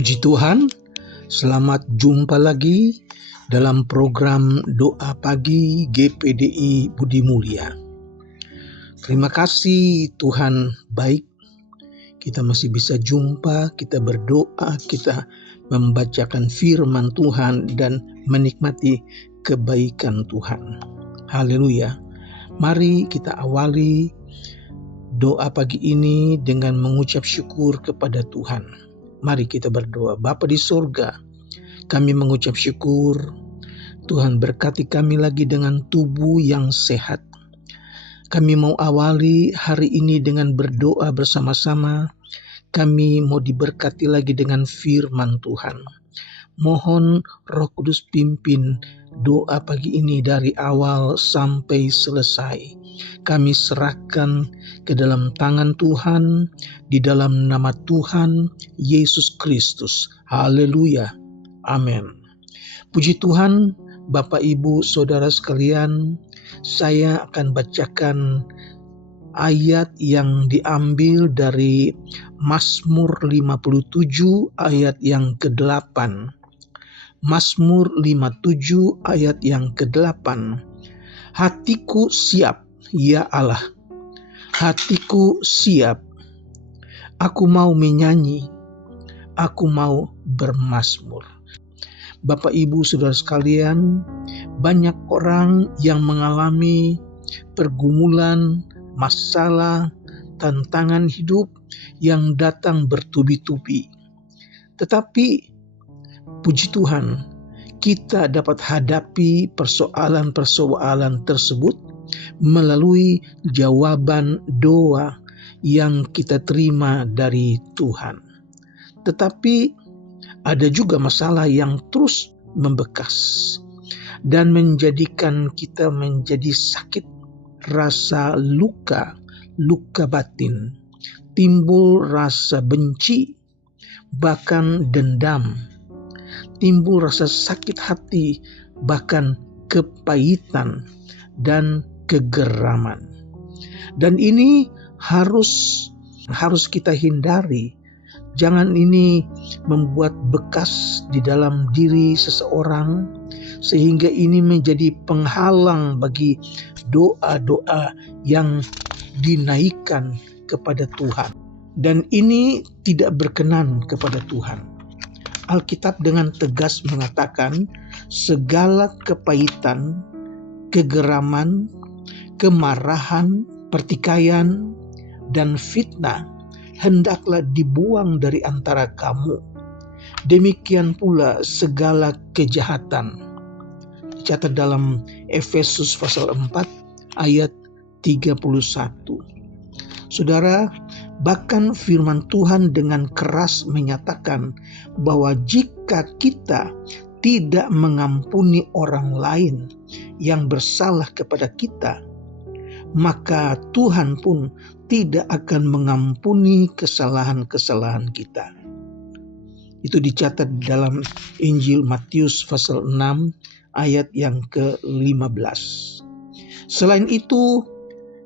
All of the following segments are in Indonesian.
Puji Tuhan, selamat jumpa lagi dalam program Doa Pagi GPDI Budi Mulia. Terima kasih Tuhan baik, kita masih bisa jumpa, kita berdoa, kita membacakan firman Tuhan dan menikmati kebaikan Tuhan. Haleluya. Mari kita awali doa pagi ini dengan mengucap syukur kepada Tuhan. Mari kita berdoa. Bapa di surga, kami mengucap syukur. Tuhan berkati kami lagi dengan tubuh yang sehat. Kami mau awali hari ini dengan berdoa bersama-sama. Kami mau diberkati lagi dengan firman Tuhan. Mohon Roh Kudus pimpin doa pagi ini dari awal sampai selesai. Kami serahkan ke dalam tangan Tuhan, di dalam nama Tuhan Yesus Kristus. Haleluya. Amin. Puji Tuhan, Bapak Ibu Saudara sekalian, saya akan bacakan ayat yang diambil dari Mazmur 57 ayat yang ke-8. Mazmur 57 ayat yang ke-8. Hatiku siap, ya Allah, hatiku siap. Aku mau menyanyi, aku mau bermazmur. Bapak Ibu Saudara sekalian, banyak orang yang mengalami pergumulan, masalah, tantangan hidup yang datang bertubi-tubi. Tetapi puji Tuhan, kita dapat hadapi persoalan-persoalan tersebut melalui jawaban doa yang kita terima dari Tuhan. Tetapi ada juga masalah yang terus membekas dan menjadikan kita menjadi sakit, rasa luka batin, timbul rasa benci, bahkan dendam, timbul rasa sakit hati, bahkan kepahitan dan kegeraman. Dan ini harus kita hindari. Jangan ini membuat bekas di dalam diri seseorang sehingga ini menjadi penghalang bagi doa-doa yang dinaikkan kepada Tuhan. Dan ini tidak berkenan kepada Tuhan. Alkitab dengan tegas mengatakan segala kepahitan, kegeraman, kemarahan, pertikaian, dan fitnah hendaklah dibuang dari antara kamu. Demikian pula segala kejahatan. Dicatat dalam Efesus pasal 4 ayat 31. Saudara, bahkan firman Tuhan dengan keras menyatakan bahwa jika kita tidak mengampuni orang lain yang bersalah kepada kita, maka Tuhan pun tidak akan mengampuni kesalahan-kesalahan kita. Itu dicatat dalam Injil Matius pasal 6 ayat yang ke-15. Selain itu,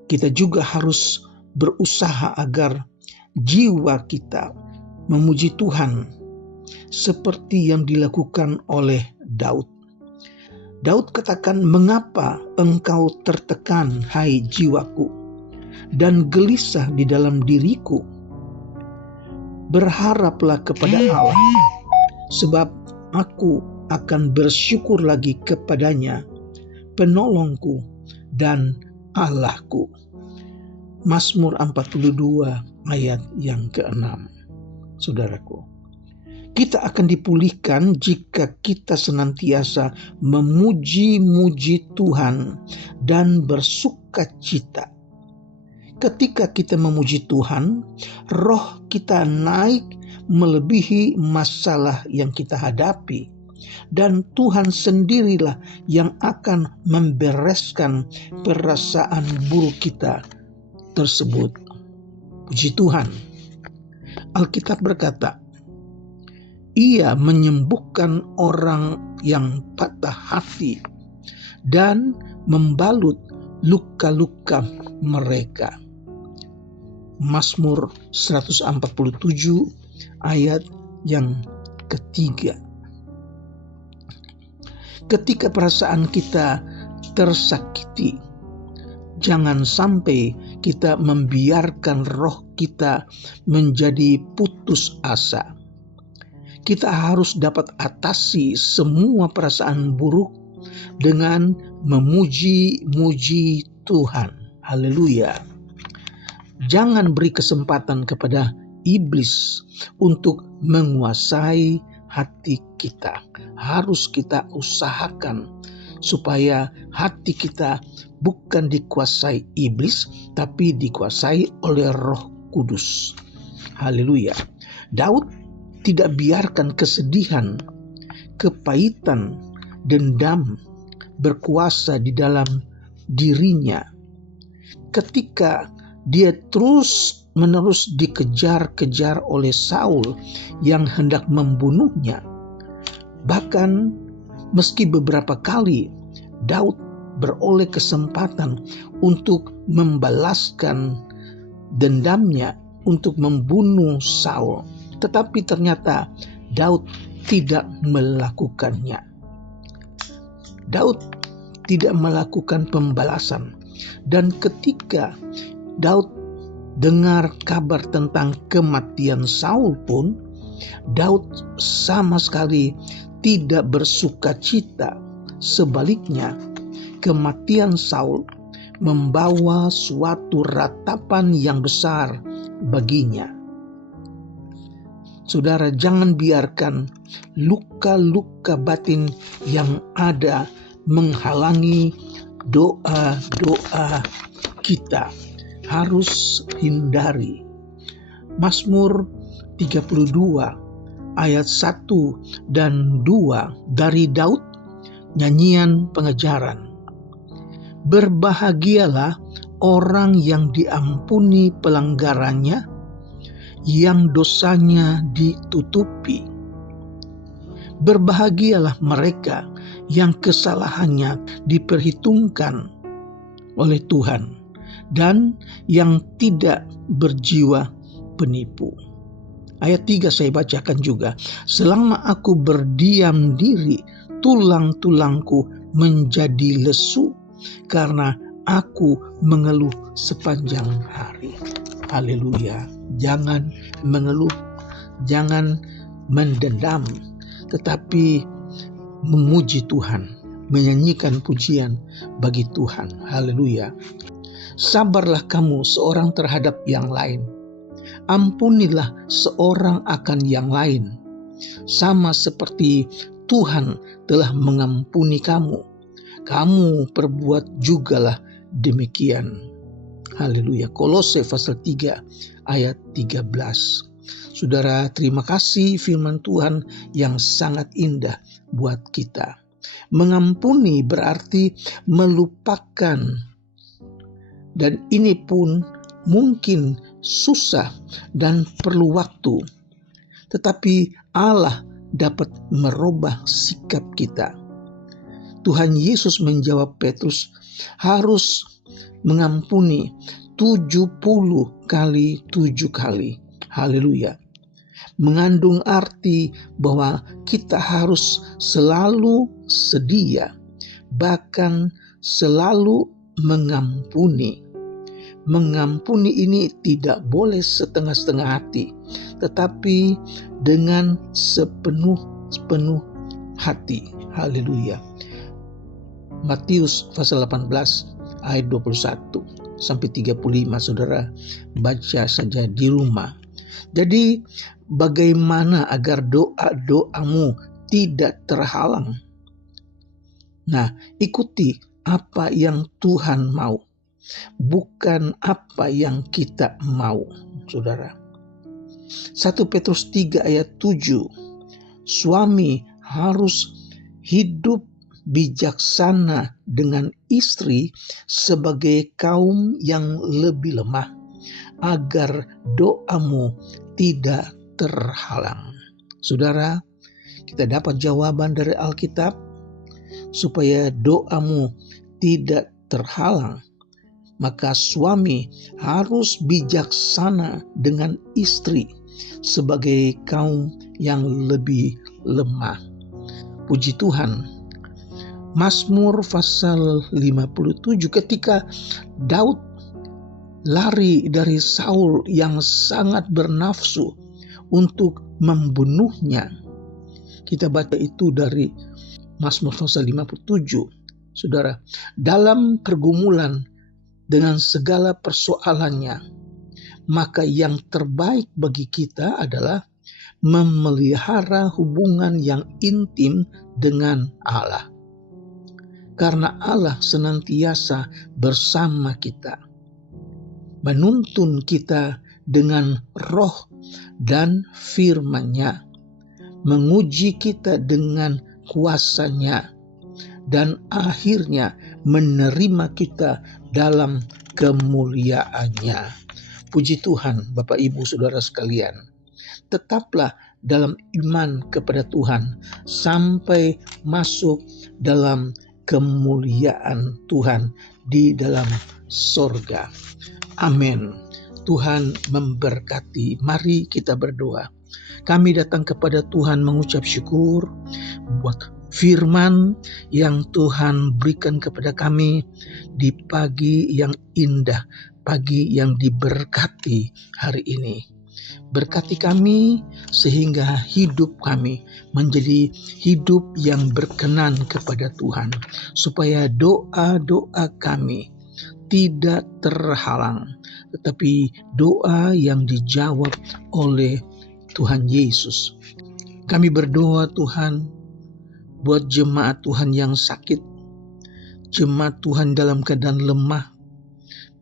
kita juga harus berusaha agar jiwa kita memuji Tuhan seperti yang dilakukan oleh Daud. Daud katakan, "Mengapa engkau tertekan, hai jiwaku, dan gelisah di dalam diriku? Berharaplah kepada Allah, sebab aku akan bersyukur lagi kepadanya, penolongku dan Allahku." Mazmur 42 ayat yang ke-6. Saudaraku, kita akan dipulihkan jika kita senantiasa memuji-muji Tuhan dan bersukacita. Ketika kita memuji Tuhan, roh kita naik melebihi masalah yang kita hadapi. Dan Tuhan sendirilah yang akan membereskan perasaan buruk kita tersebut. Puji Tuhan. Alkitab berkata, Ia menyembuhkan orang yang patah hati dan membalut luka-luka mereka. Mazmur 147 ayat yang ketiga. Ketika perasaan kita tersakiti, jangan sampai kita membiarkan roh kita menjadi putus asa. Kita harus dapat atasi semua perasaan buruk dengan memuji-muji Tuhan. Haleluya. Jangan beri kesempatan kepada iblis untuk menguasai hati kita. Harus kita usahakan supaya hati kita bukan dikuasai iblis, tapi dikuasai oleh Roh Kudus. Haleluya. Daud tidak biarkan kesedihan, kepahitan, dendam berkuasa di dalam dirinya. Ketika dia terus-menerus dikejar-kejar oleh Saul yang hendak membunuhnya, bahkan meski beberapa kali Daud beroleh kesempatan untuk membalaskan dendamnya untuk membunuh Saul, tetapi ternyata Daud tidak melakukannya. Daud tidak melakukan pembalasan, dan ketika Daud dengar kabar tentang kematian Saul pun, Daud sama sekali tidak bersuka cita. Sebaliknya, kematian Saul membawa suatu ratapan yang besar baginya. Saudara, jangan biarkan luka-luka batin yang ada menghalangi doa-doa kita. Harus hindari. Mazmur 32 ayat 1 dan 2 dari Daud, nyanyian pengejaran. Berbahagialah orang yang diampuni pelanggarannya, yang dosanya ditutupi. Berbahagialah mereka yang kesalahannya diperhitungkan oleh Tuhan dan yang tidak berjiwa penipu. Ayat 3 saya bacakan juga. Selama aku berdiam diri, tulang-tulangku menjadi lesu karena aku mengeluh sepanjang hari. Haleluya. Jangan mengeluh, jangan mendendam, tetapi memuji Tuhan, menyanyikan pujian bagi Tuhan. Haleluya. Sabarlah kamu seorang terhadap yang lain. Ampunilah seorang akan yang lain, sama seperti Tuhan telah mengampuni kamu. Kamu perbuat jugalah demikian. Haleluya. Kolose pasal 3 ayat 13. Saudara, terima kasih firman Tuhan yang sangat indah buat kita. Mengampuni berarti melupakan, dan ini pun mungkin susah dan perlu waktu, tetapi Allah dapat merubah sikap kita. Tuhan Yesus menjawab Petrus, harus mengampuni 70 kali 7 kali. Haleluya. Mengandung arti bahwa kita harus selalu sedia, bahkan selalu mengampuni. Mengampuni ini tidak boleh setengah-setengah hati, tetapi dengan sepenuh hati. Haleluya. Matius pasal 18 ayat 21 sampai 35, saudara baca saja di rumah. Jadi bagaimana agar doa-doamu tidak terhalang? Nah, ikuti apa yang Tuhan mau, bukan apa yang kita mau, saudara. 1 Petrus 3 ayat 7, suami harus hidup bijaksana dengan istri sebagai kaum yang lebih lemah, agar doamu tidak terhalang. Saudara, kita dapat jawaban dari Alkitab supaya doamu tidak terhalang. Maka suami harus bijaksana dengan istri sebagai kaum yang lebih lemah. Puji Tuhan. Mazmur pasal 57, ketika Daud lari dari Saul yang sangat bernafsu untuk membunuhnya. Kita baca itu dari Mazmur pasal 57. Saudara, dalam pergumulan dengan segala persoalannya, maka yang terbaik bagi kita adalah memelihara hubungan yang intim dengan Allah. Karena Allah senantiasa bersama kita, menuntun kita dengan roh dan firman-Nya, menguji kita dengan kuasa-Nya, dan akhirnya menerima kita dalam kemuliaan-Nya. Puji Tuhan, Bapak Ibu Saudara sekalian. Tetaplah dalam iman kepada Tuhan sampai masuk dalam kemuliaan Tuhan di dalam sorga. Amin. Tuhan memberkati. Mari kita berdoa. Kami datang kepada Tuhan mengucap syukur buat firman yang Tuhan berikan kepada kami di pagi yang indah, pagi yang diberkati hari ini. Berkati kami sehingga hidup kami menjadi hidup yang berkenan kepada Tuhan, supaya doa-doa kami tidak terhalang, tetapi doa yang dijawab oleh Tuhan Yesus. Kami berdoa Tuhan buat jemaat Tuhan yang sakit, jemaat Tuhan dalam keadaan lemah.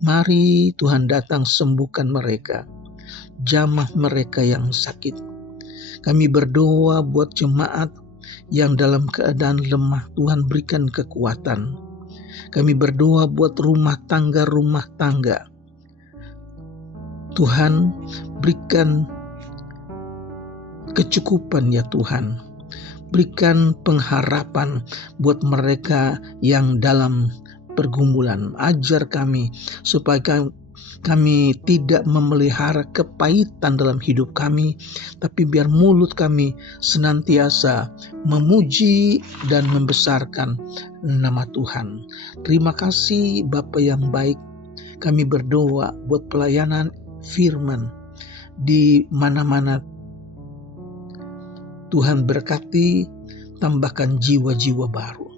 Mari Tuhan datang sembuhkan mereka, jamah mereka yang sakit. Kami berdoa buat jemaat yang dalam keadaan lemah, Tuhan berikan kekuatan. Kami berdoa buat rumah tangga, Tuhan berikan kecukupan ya Tuhan. Berikan pengharapan buat mereka yang dalam pergumulan. Ajar kami supaya kami tidak memelihara kepahitan dalam hidup kami, tapi biar mulut kami senantiasa memuji dan membesarkan nama Tuhan. Terima kasih Bapa yang baik. Kami berdoa buat pelayanan firman di mana-mana. Tuhan berkati, tambahkan jiwa-jiwa baru.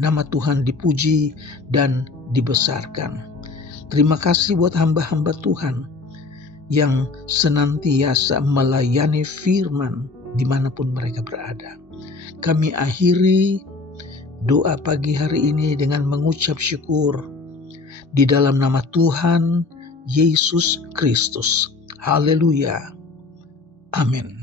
Nama Tuhan dipuji dan dibesarkan. Terima kasih buat hamba-hamba Tuhan yang senantiasa melayani firman dimanapun mereka berada. Kami akhiri doa pagi hari ini dengan mengucap syukur di dalam nama Tuhan Yesus Kristus. Haleluya. Amin.